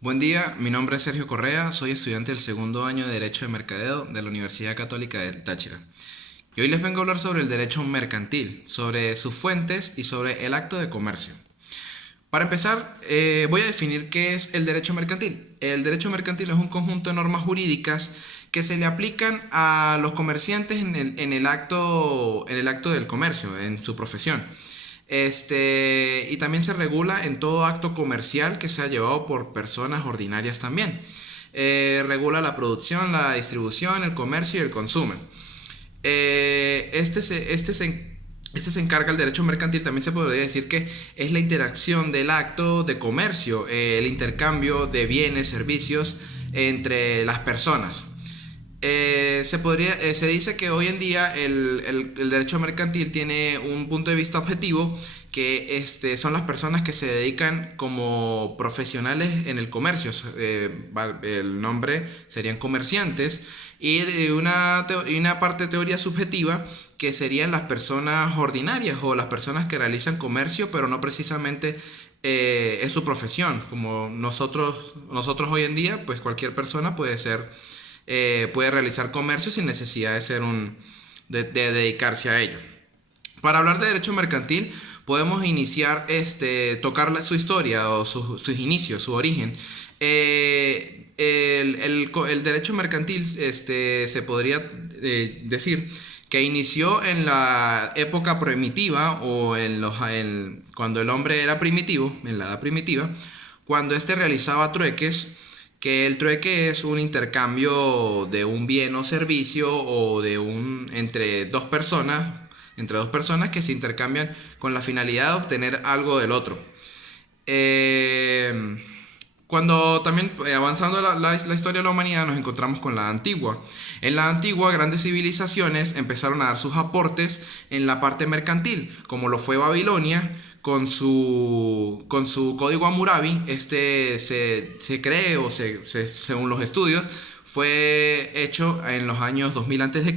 Buen día, mi nombre es Sergio Correa, soy estudiante del segundo año de Derecho de Mercadeo de la Universidad Católica del Táchira. Y hoy les vengo a hablar sobre el derecho mercantil, sobre sus fuentes y sobre el acto de comercio. Para empezar, voy a definir qué es el derecho mercantil. El derecho mercantil es un conjunto de normas jurídicas que se le aplican a los comerciantes en el acto del comercio, en su profesión. Y también se regula en todo acto comercial que sea llevado por personas ordinarias también. Regula la producción, la distribución, el comercio y el consumo. Este se encarga el derecho mercantil, también se podría decir que es la interacción del acto de comercio, el intercambio de bienes, servicios entre las personas. Se dice que hoy en día el derecho mercantil tiene un punto de vista objetivo que son las personas que se dedican como profesionales en el comercio. El nombre serían comerciantes y una parte de teoría subjetiva que serían las personas ordinarias o las personas que realizan comercio pero no precisamente es su profesión. Como nosotros hoy en día, pues cualquier persona puede realizar comercio sin necesidad de dedicarse a ello. Para hablar de derecho mercantil, podemos iniciar, tocar su historia o sus inicios, su origen. El derecho mercantil, se podría decir que inició en la época primitiva o cuando el hombre era primitivo, en la edad primitiva, cuando realizaba trueques, que el trueque es un intercambio de un bien o servicio o entre dos personas que se intercambian con la finalidad de obtener algo del otro. Eh, Cuando también avanzando la historia de la humanidad nos encontramos con la antigua. En la antigua grandes civilizaciones empezaron a dar sus aportes en la parte mercantil, como lo fue Babilonia con su código Hammurabi. Se cree según los estudios fue hecho en los años 2000 a.C.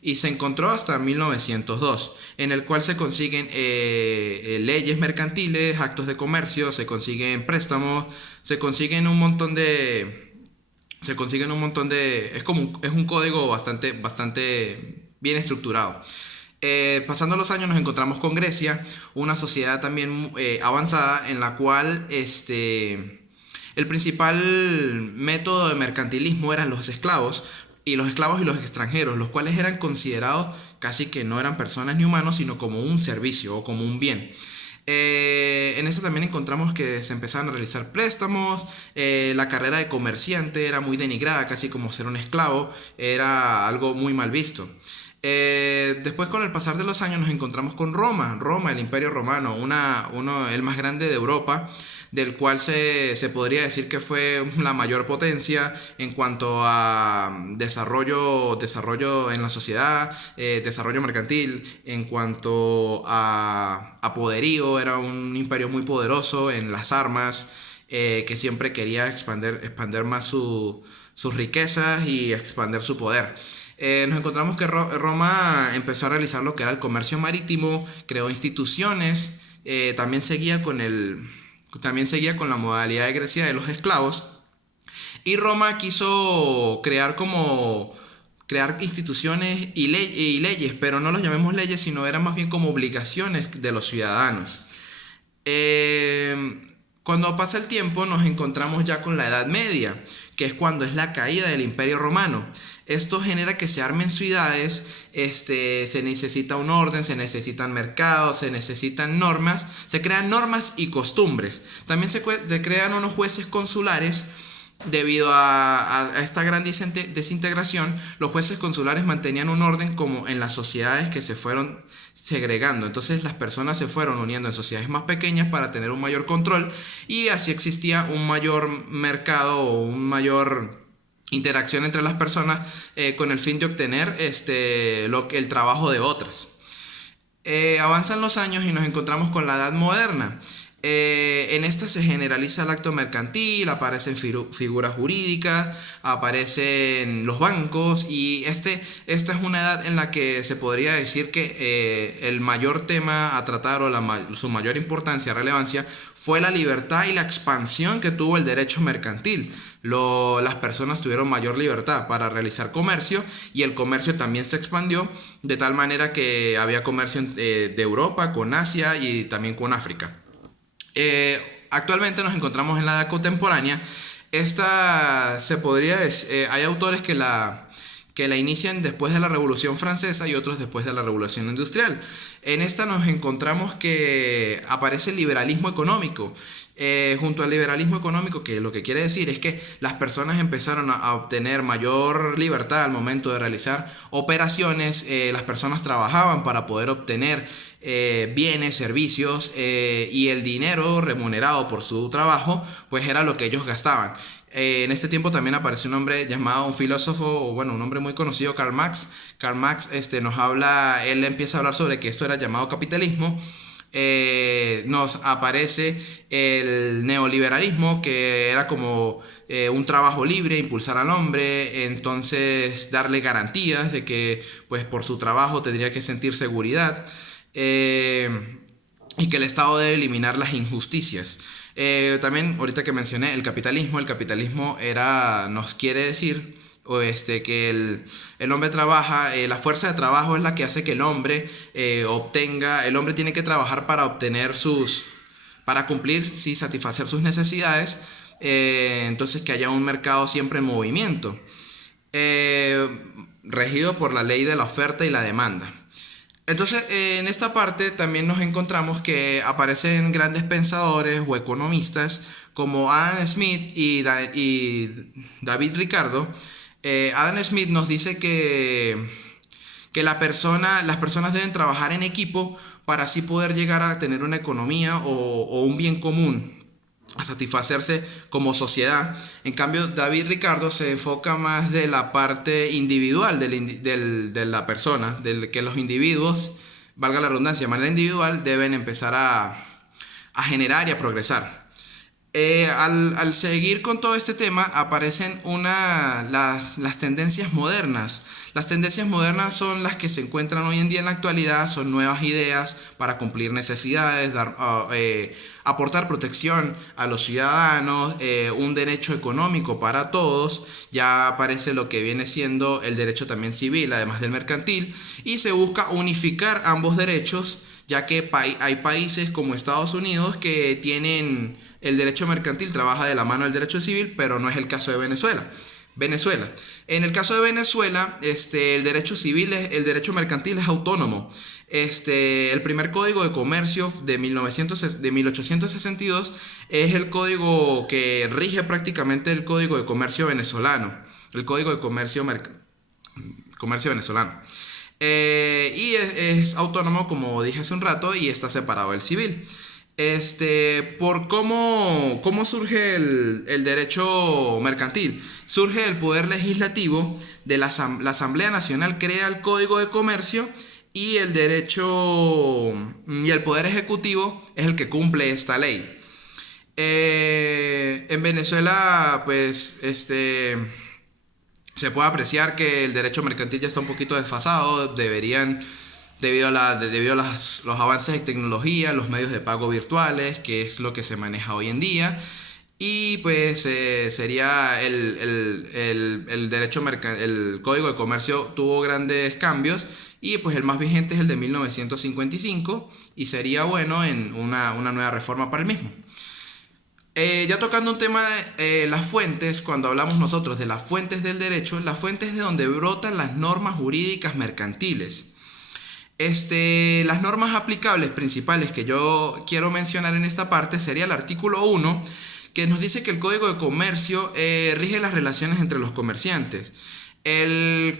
y se encontró hasta 1902, en el cual se consiguen leyes mercantiles, actos de comercio, se consiguen préstamos, se consiguen un montón de es un código bastante bien estructurado. Pasando los años nos encontramos con Grecia, una sociedad también avanzada en la cual el principal método de mercantilismo eran los esclavos y los extranjeros, los cuales eran considerados casi que no eran personas ni humanos, sino como un servicio o como un bien. En eso también encontramos que se empezaron a realizar préstamos. La carrera de comerciante era muy denigrada, casi como ser un esclavo, era algo muy mal visto. Después, con el pasar de los años, nos encontramos con Roma, el Imperio Romano, el más grande de Europa, del cual se podría decir que fue la mayor potencia en cuanto a desarrollo en la sociedad, desarrollo mercantil, en cuanto a poderío. Era un imperio muy poderoso en las armas, que siempre quería expandir más sus riquezas y expandir su poder. Nos encontramos que Roma empezó a realizar lo que era el comercio marítimo, creó instituciones, también seguía con la modalidad de Grecia de los esclavos, y Roma quiso crear instituciones y leyes, pero no los llamemos leyes, sino eran más bien como obligaciones de los ciudadanos. Cuando pasa el tiempo nos encontramos ya con la Edad Media, que es cuando es la caída del Imperio Romano. Esto genera que se armen ciudades, se necesita un orden, se necesitan mercados, se necesitan normas, se crean normas y costumbres. También se crean unos jueces consulares. Debido a esta gran desintegración, los jueces consulares mantenían un orden como en las sociedades que se fueron segregando. Entonces las personas se fueron uniendo en sociedades más pequeñas para tener un mayor control, y así existía un mayor mercado o un mayor interacción entre las personas, con el fin de obtener el trabajo de otras. Avanzan los años y nos encontramos con la Edad Moderna. En esta se generaliza el acto mercantil, aparecen figuras jurídicas, aparecen los bancos y esta es una edad en la que se podría decir que el mayor tema a tratar o su mayor importancia, relevancia, fue la libertad y la expansión que tuvo el derecho mercantil. Las personas tuvieron mayor libertad para realizar comercio y el comercio también se expandió de tal manera que había comercio de Europa con Asia y también con África. Actualmente nos encontramos en la edad contemporánea. Esta se podría decir, hay autores que la inician después de la Revolución Francesa y otros después de la Revolución Industrial. En esta nos encontramos que aparece el liberalismo económico. Junto al liberalismo económico, que lo que quiere decir es que las personas empezaron a obtener mayor libertad al momento de realizar operaciones. Las personas trabajaban para poder obtener bienes, servicios, y el dinero remunerado por su trabajo pues era lo que ellos gastaban. En este tiempo también apareció un hombre llamado, un filósofo, bueno, un hombre muy conocido, Karl Marx. Karl Marx nos habla, él empieza a hablar sobre que esto era llamado capitalismo. Nos aparece el neoliberalismo, que era como un trabajo libre, impulsar al hombre, entonces darle garantías de que pues por su trabajo tendría que sentir seguridad. Y que el Estado debe eliminar las injusticias. También, ahorita que mencioné el capitalismo nos quiere decir que el hombre trabaja, la fuerza de trabajo es la que hace que el hombre el hombre tiene que trabajar para obtener para cumplir, sí, satisfacer sus necesidades, entonces que haya un mercado siempre en movimiento, regido por la ley de la oferta y la demanda. Entonces, en esta parte también nos encontramos que aparecen grandes pensadores o economistas como Adam Smith y David Ricardo. Adam Smith nos dice que las personas deben trabajar en equipo para así poder llegar a tener una economía o un bien común, a satisfacerse como sociedad. En cambio, David Ricardo se enfoca más de la parte individual de la persona, que los individuos, valga la redundancia, de manera individual deben empezar a generar y a progresar. Al seguir con todo este tema aparecen las tendencias modernas. Las tendencias modernas son las que se encuentran hoy en día en la actualidad, son nuevas ideas para cumplir necesidades, aportar protección a los ciudadanos, un derecho económico para todos. Ya aparece lo que viene siendo el derecho también civil, además del mercantil, y se busca unificar ambos derechos, ya que hay países como Estados Unidos que tienen el derecho mercantil, trabaja de la mano del derecho civil, pero no es el caso de Venezuela. En el caso de Venezuela, el derecho civil, el derecho mercantil es autónomo. El primer código de comercio de 1862 es el código que rige prácticamente el código de comercio venezolano, el código de comercio venezolano. Y es autónomo, como dije hace un rato, y está separado del civil. Por cómo surge el derecho mercantil. Surge el poder legislativo de la Asamblea Nacional, crea el Código de Comercio, y el poder ejecutivo es el que cumple esta ley. En Venezuela, pues, se puede apreciar que el derecho mercantil ya está un poquito desfasado. Debido a los avances de tecnología, los medios de pago virtuales, que es lo que se maneja hoy en día. Y pues sería el Código de Comercio tuvo grandes cambios, y pues el más vigente es el de 1955, y sería bueno en una nueva reforma para el mismo. Ya tocando un tema de las fuentes, cuando hablamos nosotros de las fuentes del derecho, las fuentes de donde brotan las normas jurídicas mercantiles. Las normas aplicables principales que yo quiero mencionar en esta parte sería el artículo 1, que nos dice que el Código de Comercio rige las relaciones entre los comerciantes. El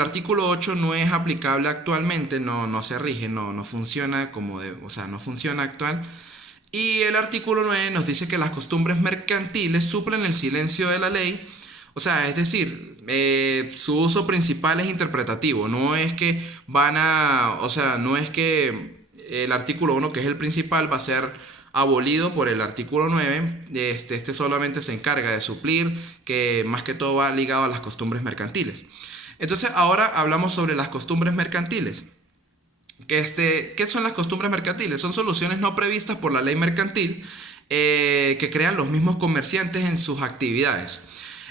artículo 8 no es aplicable actualmente, no se rige, no funciona no funciona actual. Y el artículo 9 nos dice que las costumbres mercantiles suplen el silencio de la ley. O sea, es decir, su uso principal es interpretativo. No es que no es que el artículo 1, que es el principal, va a ser abolido por el artículo 9. Este solamente se encarga de suplir, que más que todo va ligado a las costumbres mercantiles. Entonces ahora hablamos sobre las costumbres mercantiles. ¿Qué son las costumbres mercantiles? Son soluciones no previstas por la ley mercantil que crean los mismos comerciantes en sus actividades.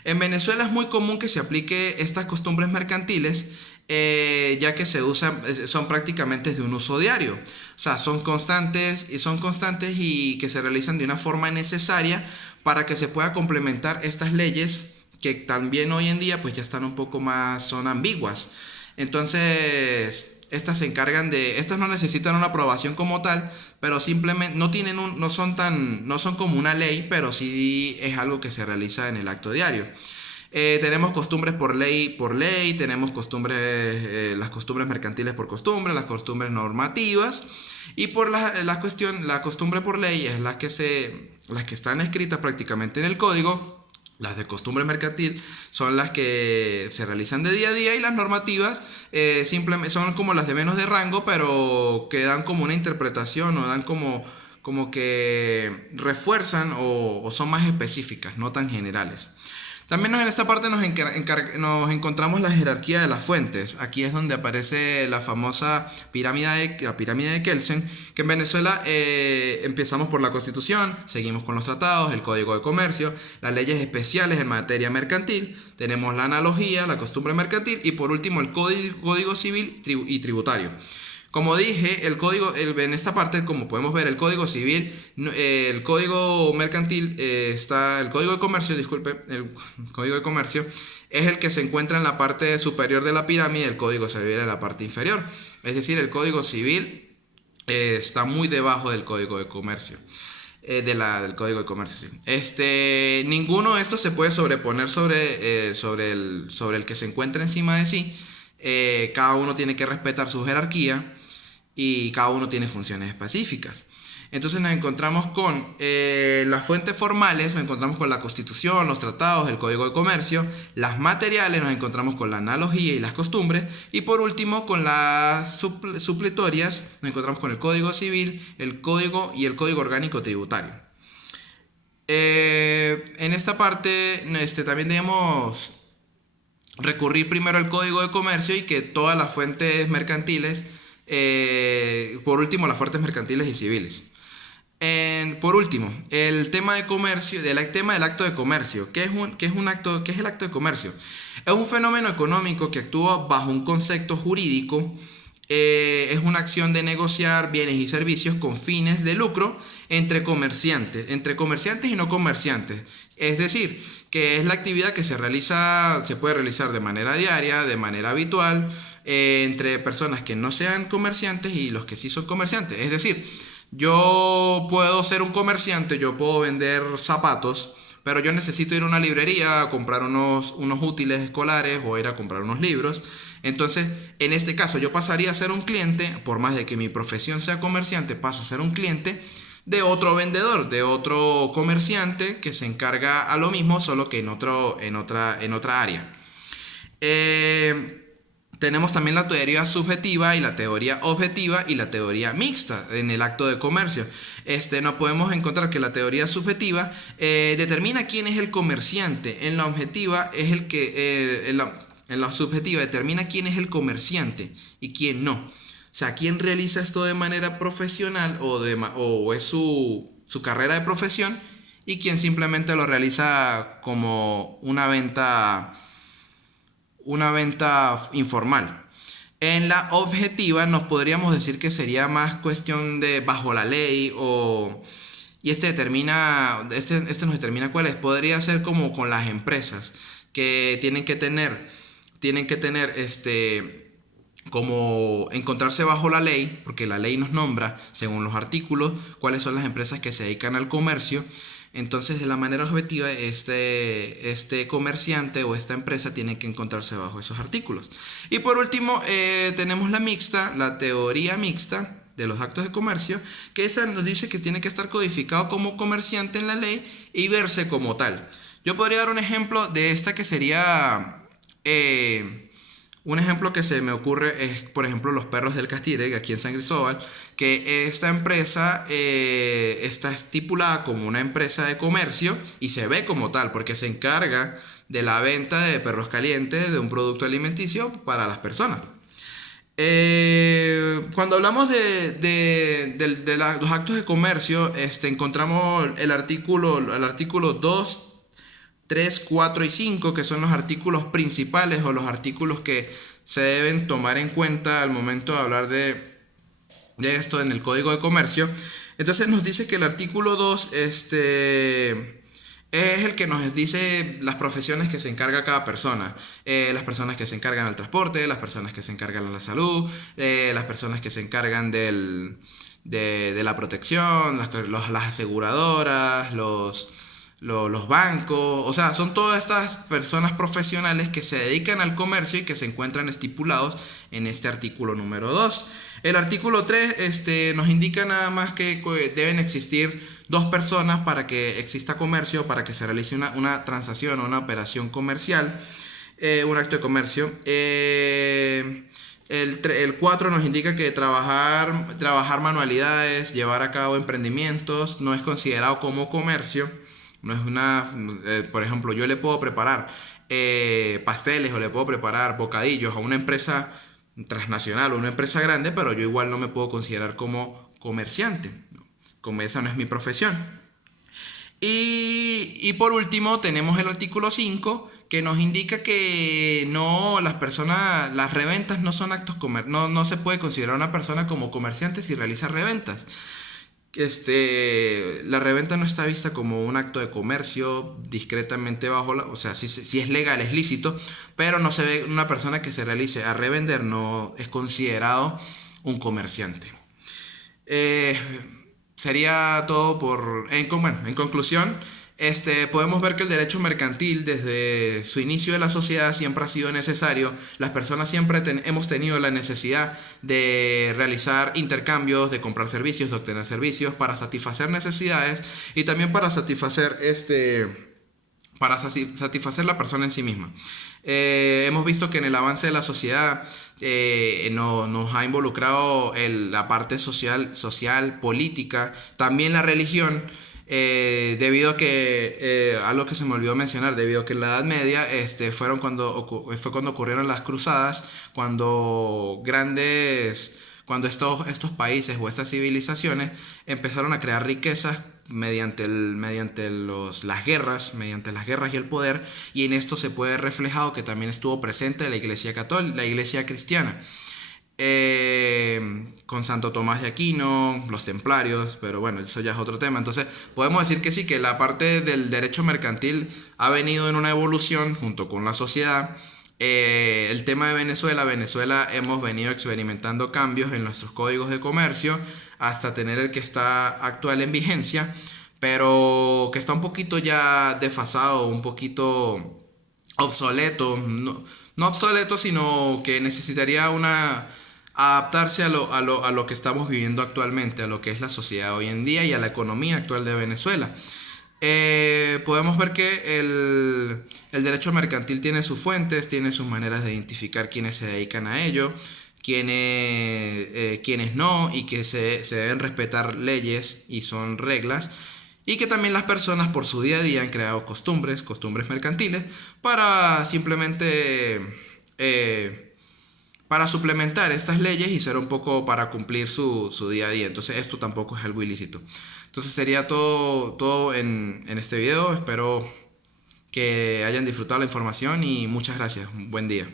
En Venezuela es muy común que se aplique estas costumbres mercantiles, ya que son prácticamente de un uso diario. O sea, son constantes y que se realizan de una forma necesaria para que se pueda complementar estas leyes que también hoy en día pues ya están un poco más, son ambiguas. Entonces, estas no necesitan una aprobación como tal, pero simplemente no son como una ley, pero sí es algo que se realiza en el acto diario. Tenemos costumbres por ley, tenemos las costumbres mercantiles por costumbre, las costumbres normativas, y por la costumbre por ley es las que están escritas prácticamente en el código. Las de costumbre mercantil son las que se realizan de día a día, y las normativas simplemente son como las de menos de rango, pero que dan como una interpretación o dan como que refuerzan o son más específicas, no tan generales. También en esta parte nos encontramos la jerarquía de las fuentes. Aquí es donde aparece la famosa pirámide de Kelsen, que en Venezuela empezamos por la Constitución, seguimos con los tratados, el Código de Comercio, las leyes especiales en materia mercantil, tenemos la analogía, la costumbre mercantil, y por último el Código Civil y Tributario. Como dije, en esta parte, como podemos ver, el Código Civil, el Código Mercantil, el Código de Comercio, el Código de Comercio es el que se encuentra en la parte superior de la pirámide, el Código Civil en la parte inferior. Es decir, el Código Civil está muy debajo del Código de Comercio. Del Código de Comercio, sí. Ninguno de estos se puede sobreponer sobre el que se encuentra encima de sí. Cada uno tiene que respetar su jerarquía y cada uno tiene funciones específicas. Entonces nos encontramos con las fuentes formales, nos encontramos con la Constitución, los tratados, el Código de Comercio. Las materiales nos encontramos con la analogía y las costumbres. Y por último, con las supletorias, nos encontramos con el Código Civil, el Código y el Código Orgánico Tributario. En esta parte también debemos recurrir primero al Código de Comercio, y que todas las fuentes mercantiles, por último las fuentes mercantiles y civiles. Por último, el tema de comercio, tema del acto de comercio. ¿Qué es el acto de comercio? Es un fenómeno económico que actúa bajo un concepto jurídico. Es una acción de negociar bienes y servicios con fines de lucro entre comerciantes y no comerciantes. Es decir, que es la actividad que se puede realizar de manera diaria, de manera habitual, entre personas que no sean comerciantes y los que sí son comerciantes. Es decir, yo puedo ser un comerciante, yo puedo vender zapatos, pero yo necesito ir a una librería a comprar unos útiles escolares o ir a comprar unos libros. Entonces, en este caso, yo pasaría a ser un cliente, por más de que mi profesión sea comerciante, paso a ser un cliente de otro vendedor, de otro comerciante que se encarga a lo mismo, solo que en otra área. Tenemos también la teoría subjetiva y la teoría objetiva y la teoría mixta en el acto de comercio. No podemos encontrar que la teoría subjetiva determina quién es el comerciante. En la objetiva es en la subjetiva determina quién es el comerciante y quién no. O sea, quién realiza esto de manera profesional o es su carrera de profesión, y quién simplemente lo realiza como una venta informal. En la objetiva nos podríamos decir que sería más cuestión de bajo la ley, y nos determina cuál es. Podría ser como con las empresas, que tienen que tener como encontrarse bajo la ley, porque la ley nos nombra según los artículos cuáles son las empresas que se dedican al comercio. Entonces, de la manera objetiva, este comerciante o esta empresa tiene que encontrarse bajo esos artículos. Y por último, tenemos la teoría mixta de los actos de comercio, que esa nos dice que tiene que estar codificado como comerciante en la ley y verse como tal. Yo podría dar un ejemplo de esta, que sería Un ejemplo que se me ocurre es, por ejemplo, los perros del Castire, aquí en San Cristóbal, que esta empresa está estipulada como una empresa de comercio y se ve como tal, porque se encarga de la venta de perros calientes, de un producto alimenticio para las personas. Cuando hablamos los actos de comercio, encontramos el artículo 2, 3, 4 y 5, que son los artículos principales o los artículos que se deben tomar en cuenta al momento de hablar de esto en el Código de Comercio. Entonces nos dice que el artículo 2 es el que nos dice las profesiones que se encarga cada persona. Las personas que se encargan del transporte, las personas que se encargan de la salud, las personas que se encargan de la protección, las aseguradoras, los bancos. O sea, son todas estas personas profesionales que se dedican al comercio y que se encuentran estipulados en este artículo número 2. El artículo 3 nos indica nada más que deben existir dos personas para que exista comercio, para que se realice una transacción o una operación comercial, un acto de comercio. El 4 nos indica que trabajar manualidades, llevar a cabo emprendimientos, no es considerado como comercio. No es por ejemplo, yo le puedo preparar pasteles o le puedo preparar bocadillos a una empresa transnacional o una empresa grande, pero yo igual no me puedo considerar como comerciante, como esa no es mi profesión. Y por último tenemos el artículo 5, que nos indica que las reventas no son actos no se puede considerar a una persona como comerciante si realiza reventas. La reventa no está vista como un acto de comercio discretamente o sea, si es legal, es lícito, pero no se ve una persona que se realice a revender, no es considerado un comerciante. Sería todo en conclusión, podemos ver que el derecho mercantil desde su inicio de la sociedad siempre ha sido necesario. Las personas siempre hemos tenido la necesidad de realizar intercambios, de comprar servicios, de obtener servicios para satisfacer necesidades y también para satisfacer la persona en sí misma. Hemos visto que en el avance de la sociedad nos ha involucrado la parte social, política, también la religión. Debido a que algo que se me olvidó mencionar, debido a que en la Edad Media fue cuando ocurrieron las cruzadas, cuando estos países o estas civilizaciones empezaron a crear riquezas mediante las guerras y el poder, y en esto se puede reflejado que también estuvo presente la Iglesia católica, la Iglesia cristiana. Con Santo Tomás de Aquino, los templarios, pero bueno, eso ya es otro tema. Entonces podemos decir que sí, que la parte del derecho mercantil ha venido en una evolución junto con la sociedad. El tema de Venezuela hemos venido experimentando cambios en nuestros códigos de comercio hasta tener el que está actual en vigencia, pero que está un poquito ya desfasado, un poquito obsoleto, no obsoleto, sino que necesitaría adaptarse a lo que estamos viviendo actualmente, a lo que es la sociedad hoy en día y a la economía actual de Venezuela. Podemos ver que el derecho mercantil tiene sus fuentes, tiene sus maneras de identificar quiénes se dedican a ello, quiénes no, y que se deben respetar leyes y son reglas, y que también las personas por su día a día han creado costumbres mercantiles para simplemente para suplementar estas leyes y ser un poco para cumplir su día a día. Entonces esto tampoco es algo ilícito. Entonces sería todo en este video. Espero que hayan disfrutado la información y muchas gracias. Buen día.